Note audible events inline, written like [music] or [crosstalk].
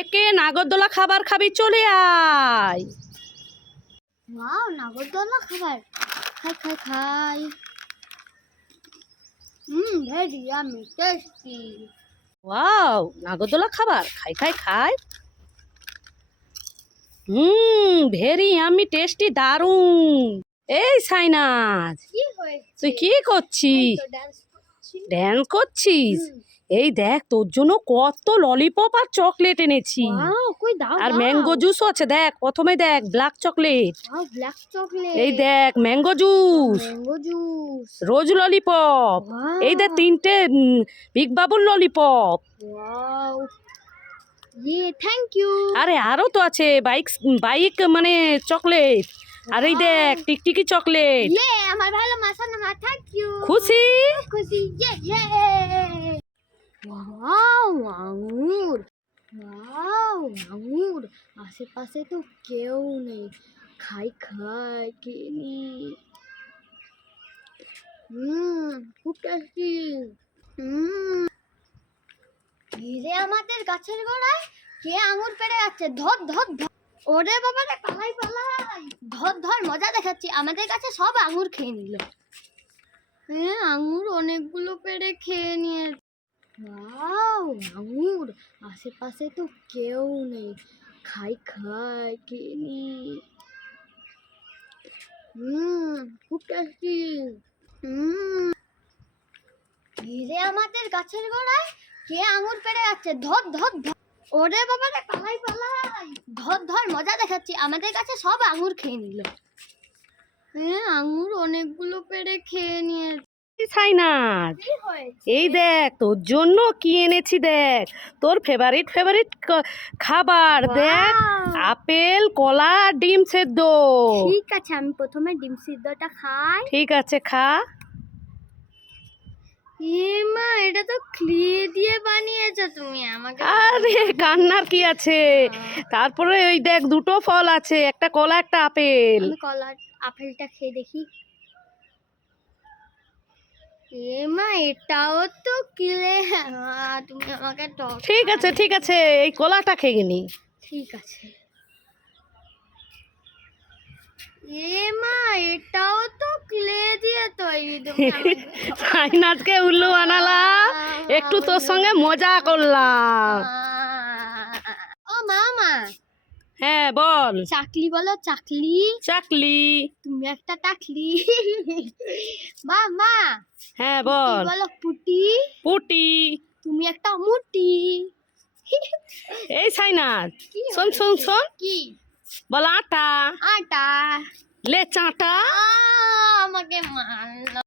একে নাগরদোলা খাবার খাবি চলে আয় ওয়াও নাগরদোলা খাবার খাই খাই খাই hmm very yummy tasty wow নাগরদোলা খাবার খাই খাই খাই হুম ভেরি ইয়ামি টেস্টি দারুণ এই সাইনাজ তুই কি করছিস ড্যান্স করছিস এই দেখ তোর জন্য কত ললিপপ আর চকলেট এনেছি আর ম্যাঙ্গো জুসও আছে দেখ প্রথমে দেখ ব্ল্যাক চকলেট এই দেখ ম্যাঙ্গো জুস রোজ ললিপপ এই দেখ তিনটে বিগ বাবুর ললিপপ থ্যাংক ইউ আরে আরো তো আছে বাইক বাইক মানে চকলেট আর এই দেখ টিকটিকি চকলেট খুশি খুশি আঙুর ওয়াও আঙুর আশেপাশে তো কেউ নেই খাই খাই খেয়ে হুম খুব টেস্টি হুম ঘিরে আমাদের গাছের গোড়ায় কে আঙুর পেরে যাচ্ছে ধর ধর ধর ওরে বাবা রে পালাই পালাই ধর ধর মজা দেখাচ্ছি আমাদের কাছে সব আঙুর খেয়ে নিল হ্যাঁ আঙুর অনেকগুলো পেড়ে খেয়ে নিয়ে ওয়াও আঙুর আশেপাশে তো কেউ নেই খাই খাই কে নি হুম খুব টেস্টি ঘিরে আমাদের গাছের গোড়ায় কে আঙুর পেড়ে যাচ্ছে ধর ধর ধর ওরে বাবা রে পালাই পালাই ধর ধর মজা দেখাচ্ছি আমাদের কাছে সব আঙুর খেয়ে নিল হ্যাঁ আঙুর অনেকগুলো পেড়ে খেয়ে নিয়েছে না এই দেখ তোর জন্য কি এনেছি দেখ তোর ফেভারিট ফেভারিট খাবার দেখ আপেল কলা ডিম সেদ্ধ ঠিক আছে আমি প্রথমে ডিম সেদ্ধটা খাই ঠিক আছে খা ইয়ে মা এটা তো ক্লে দিয়ে বানিয়েছো তুমি আমাকে আরে কান্নার কি আছে তারপরে ওই দেখ দুটো ফল আছে একটা কলা একটা আপেল কলা আপেলটা খেয়ে দেখি তো ঠিক আছে ঠিক আছে এই কলাটা খেয়ে ঠিক আছে এ তো ক্লে দিয়ে [laughs] আজকে উল্লু আনালা একটু তোর সঙ্গে মজা করলাম হ্যাঁ বল চাকলি বলো চাকলি চাকলি তুমি একটা টাকলি মা মা হ্যাঁ বল বলো পুটি পুটি তুমি একটা মুটি এই সাইনাথ শোন শোন শোন কি বল আটা আটা লে চাটা আমাকে মান